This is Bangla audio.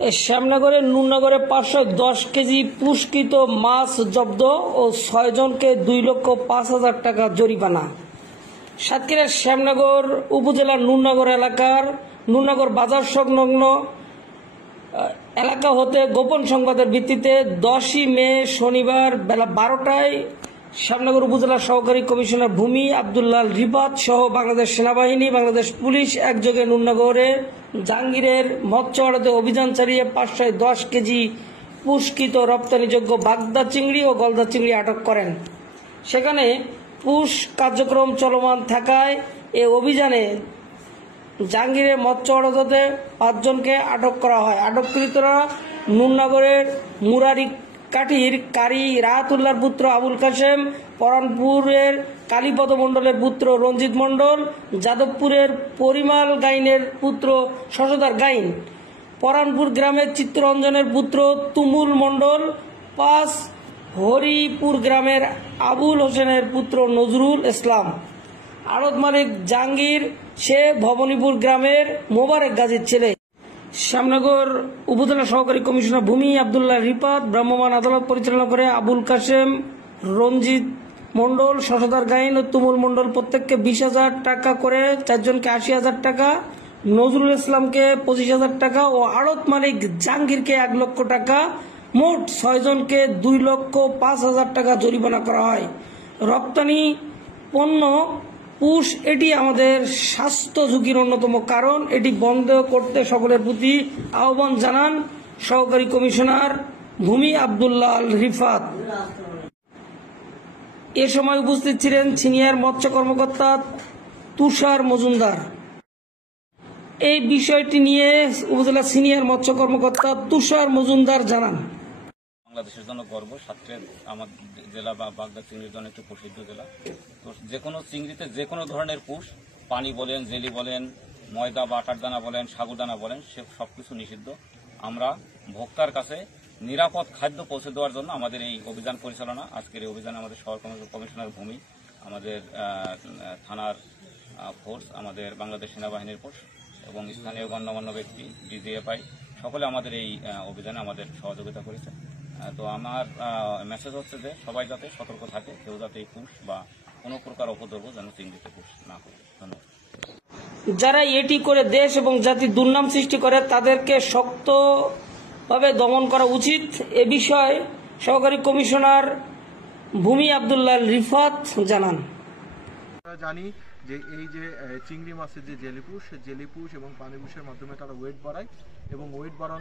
শ্যামনগরের নুরনগরে 510 কেজি পুষ্কৃত মাছ জব্দ ও 6 জনকে 2,05,000 টাকা জরিমানা। সাতক্ষীরার শ্যামনগর উপজেলার নুরনগর এলাকার নুরনগর বাজার সংলগ্ন এলাকা হতে গোপন সংবাদের ভিত্তিতে 10ই মে শনিবার বেলা 12টায় শ্যামনগর উপজেলা সহকারী কমিশনার ভূমি আব্দুল্লাহ রিফাত সহ বাংলাদেশ সেনাবাহিনী, বাংলাদেশ পুলিশ একযোগে নুরনগরের জাহাঙ্গীরের মৎস্য আড়তে অভিযান চালিয়ে 510 কেজি পুষ্কৃত রপ্তানিযোগ্য বাগদা চিংড়ি ও গলদা চিংড়ি আটক করেন। সেখানে পুশ কার্যক্রম চলমান থাকায় এ অভিযানে জাহাঙ্গীরের মৎস্য আড়তে 5 জনকে আটক করা হয়। আটককৃতরা নুরনগরের মুরারি কাঠির কারি রাহাতুল্লাহর পুত্র আবুল কাশেম, পরানপুরের কালীপদ মণ্ডলের পুত্র রঞ্জিত মণ্ডল, যাদবপুরের পরিমাল গাইনের পুত্র শশধর গাইন, পরানপুর গ্রামের চিত্তরঞ্জনের পুত্র তুমুল মণ্ডল, 5 হরিপুর গ্রামের আবুল হোসেনের পুত্র নজরুল ইসলাম। আড়ত মালিক জাহাঙ্গীর, সে ভবানীপুর গ্রামের মোবারক গাজীর ছেলে। শ্যামনগর উপজেলা সহকারী কমিশনার ভূমি আব্দুল্লাহ রিফাত ভ্রাম্যমাণ আদালত পরিচালনা করে আবুল কাশেম, রঞ্জিত মণ্ডল, শশধর গাইন ও তুমুল মণ্ডল প্রত্যেককে 20,000 টাকা করে, 4 জনকে 80,000 টাকা, নজরুল ইসলামকে 25,000 টাকা ও আড়ত মালিক জাহাঙ্গীরকে 1 লক্ষ টাকা, মোট 6 জনকে 2,05,000 টাকা জরিমানা করা হয়। রপ্তানি পণ্য পুশ এটি আমাদের স্বাস্থ্য ঝুঁকির অন্যতম কারণ, এটি বন্ধ করতে সকলের প্রতি আহ্বান জানান সহকারী কমিশনার ভূমি আব্দুল্লাহ রিফাত। এ সময় উপস্থিত ছিলেন সিনিয়র মৎস্য কর্মকর্তা তুষার মজুমদার। এই বিষয়টি নিয়ে উপজেলা সিনিয়র মৎস্য কর্মকর্তা তুষার মজুমদার জানান, বাংলাদেশের জন্য গর্ব। সাতক্ষীরা আমার জেলা বা বাগদা চিংড়ির জন্য একটি প্রসিদ্ধ জেলা। তো যে কোনো চিংড়িতে যে কোনো ধরনের পুষ, পানি বলেন, জেলি বলেন, ময়দা বা আটার দানা বলেন, সাগুদানা বলেন, সে সবকিছু নিষিদ্ধ। আমরা ভোক্তার কাছে নিরাপদ খাদ্য পৌঁছে দেওয়ার জন্য আমাদের এই অভিযান পরিচালনা। আজকের এই অভিযানে আমাদের শহর কমিশনার ভূমি, আমাদের থানার ফোর্স, আমাদের বাংলাদেশ সেনাবাহিনীর ফোর্স এবং স্থানীয় গণ্যমান্য ব্যক্তি, ডিজিএফআই সকলে আমাদের এই অভিযানে আমাদের সহযোগিতা করেছে। তো আমার মেসেজ হচ্ছে যে সবাই যাতে সতর্ক থাকে, কেউ যাতে এই পুষ বা কোনো প্রকার অপদ্রব্য যেন চিংড়িতে পুষ না করে। ধন্যবাদ। যারা এটি করে দেশ এবং জাতির দুর্নাম সৃষ্টি করে তাদেরকে শক্তভাবে দমন করা উচিত। এ বিষয়ে সহকারী কমিশনার ভূমি আব্দুল্লাহ রিফাত জানান, জানি যে এই যে চিংড়ি মাছের যে জেলিপুষ এবং পানিপুষের মাধ্যমে তারা ওয়েট বাড়ায় এবং ওয়েট বাড়ানো